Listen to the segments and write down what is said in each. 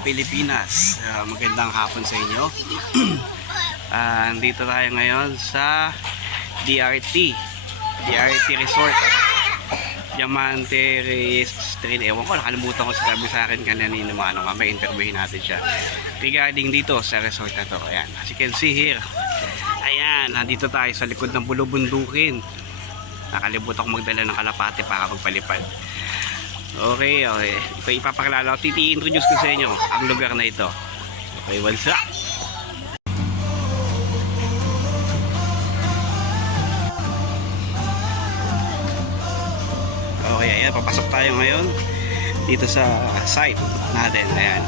Pilipinas, magandang hapon sa inyo. Andito tayo ngayon sa DRT Resort, Diamante Street. Ewan ko, nakalimutan ko sabi sa akin kanina may interviewin natin siya regarding dito sa resort na to. Ayan, as you can see here, ayan, nandito tayo sa likod ng Bulubundukin. Nakalimutan ko magdala ng kalapate para magpalipad. Okay. Ito ipapakilala ko. Introduce ko sa inyo ang lugar na ito. Okay, what's up? Okay, ayan, papasok tayo ngayon dito sa site natin. Ayan.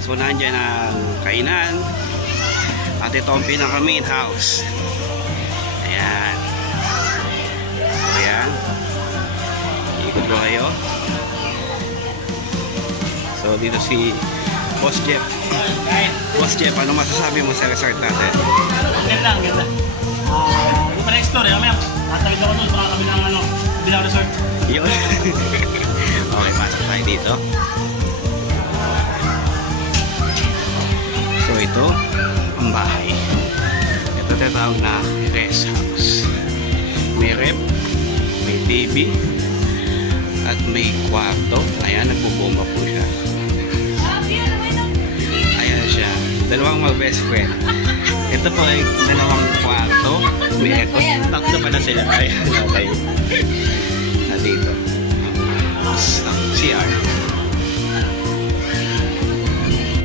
So, nandyan ang kainan at ito ang pinaka main house. Ayan. Ayan. Ikot ko kayo. So dito si Boss Jeff. Boss Jeff, ano masasabi mo sa resort natin? Ganda. Yung pala yung story, mamaya tatawid ako doon, baka kami ng bilang resort. Yun. Okay, pasok tayo dito. So ito ang bahay. Ito tinatawag na rest house. May rep, may TV, at may kwarto. Ayan, nagbubomba po siya. Ayan siya, dalawang mag-best friend. Ito po ay dalawang kwarto. May eto, tatlo pala sila. Ayan, okay. Dito ang CR.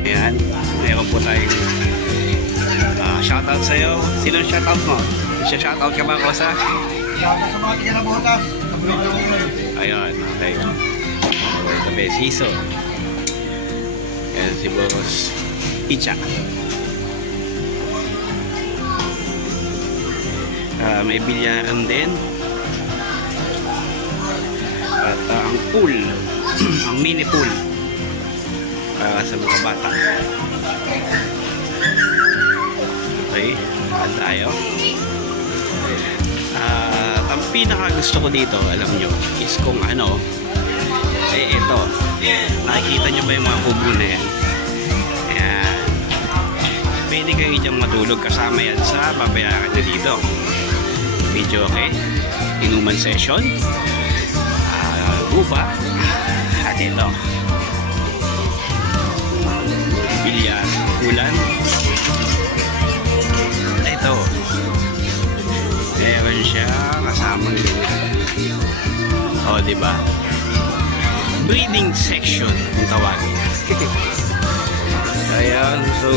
Ayan, meron po tayong shoutout sa'yo. Sino shoutout mo? Shoutout ka ba, Kosa? Shoutout sa mga tigalabotas. Ayun, okay. Ito ba, Siso. Ayan si Boss Icha. May bilyaran din. At ang pool, ang mini pool para sa mga bata. Okay, saan tayo? Ang pinaka gusto ko dito, alam nyo, is kung ano, ito, nakikita nyo ba yung mga kubo na yan? Ayan, pwede kayo dyan matulog, kasama yan sa babayaran nyo dito. Video, okay? Inuman session, guba, at ito, bilyar, ulan, ito, meron siya kasamang diba? Breathing section ang tawagin. Ayan, so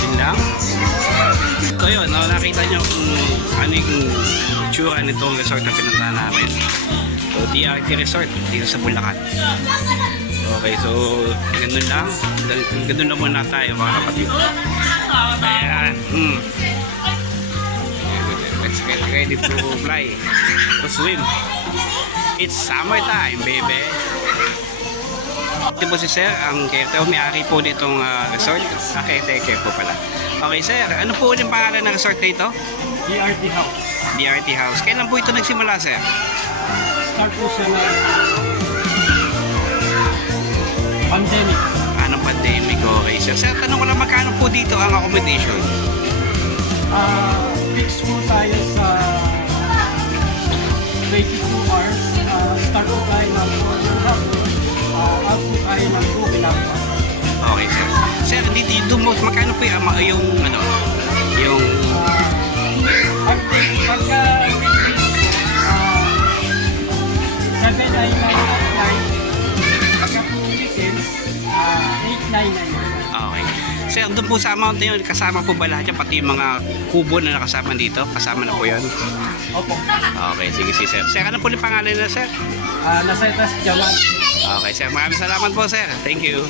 yun lang. So yun, nakita nyo kung ano yung tsura nitong resort na pinuntahan namin. So DRT Resort dito sa Bulacan. Okay, so ganun lang. Ganun lang muna tayo mga kapatid. Ayan. Let's get ready to fly, to swim. It's summertime, baby. Ito po si Sir, ang caretaker, may-ari po nitong resort. Caretaker po pala. Okay, Sir, ano po ulit pangalan ng resort na ito? DRT House. DRT House. Kailan po ito nagsimula, Sir? Start po siya ng pandemic. Anong pandemic? Okay, Sir. Sir, tanong ko lang, magkano po dito ang accommodation? Fix po tayo sa 22 hours. Start po tayo ng 4 out po tayo ng 2 hours. Okay, Sir. Sir, dito yung dumos, magkano po yung Pagka 799, pagka po weekends, 899. okay. Sir, doon po sa amount na yun, kasama po ba lahat yan? Pati yung mga kubo na nakasama dito? Kasama na po yan? Opo. Okay, sige, Sir. Sir, ano po yung pangalan na, Sir? Nasa itas Diamante. Okay, Sir. Maraming salamat po, Sir. Thank you.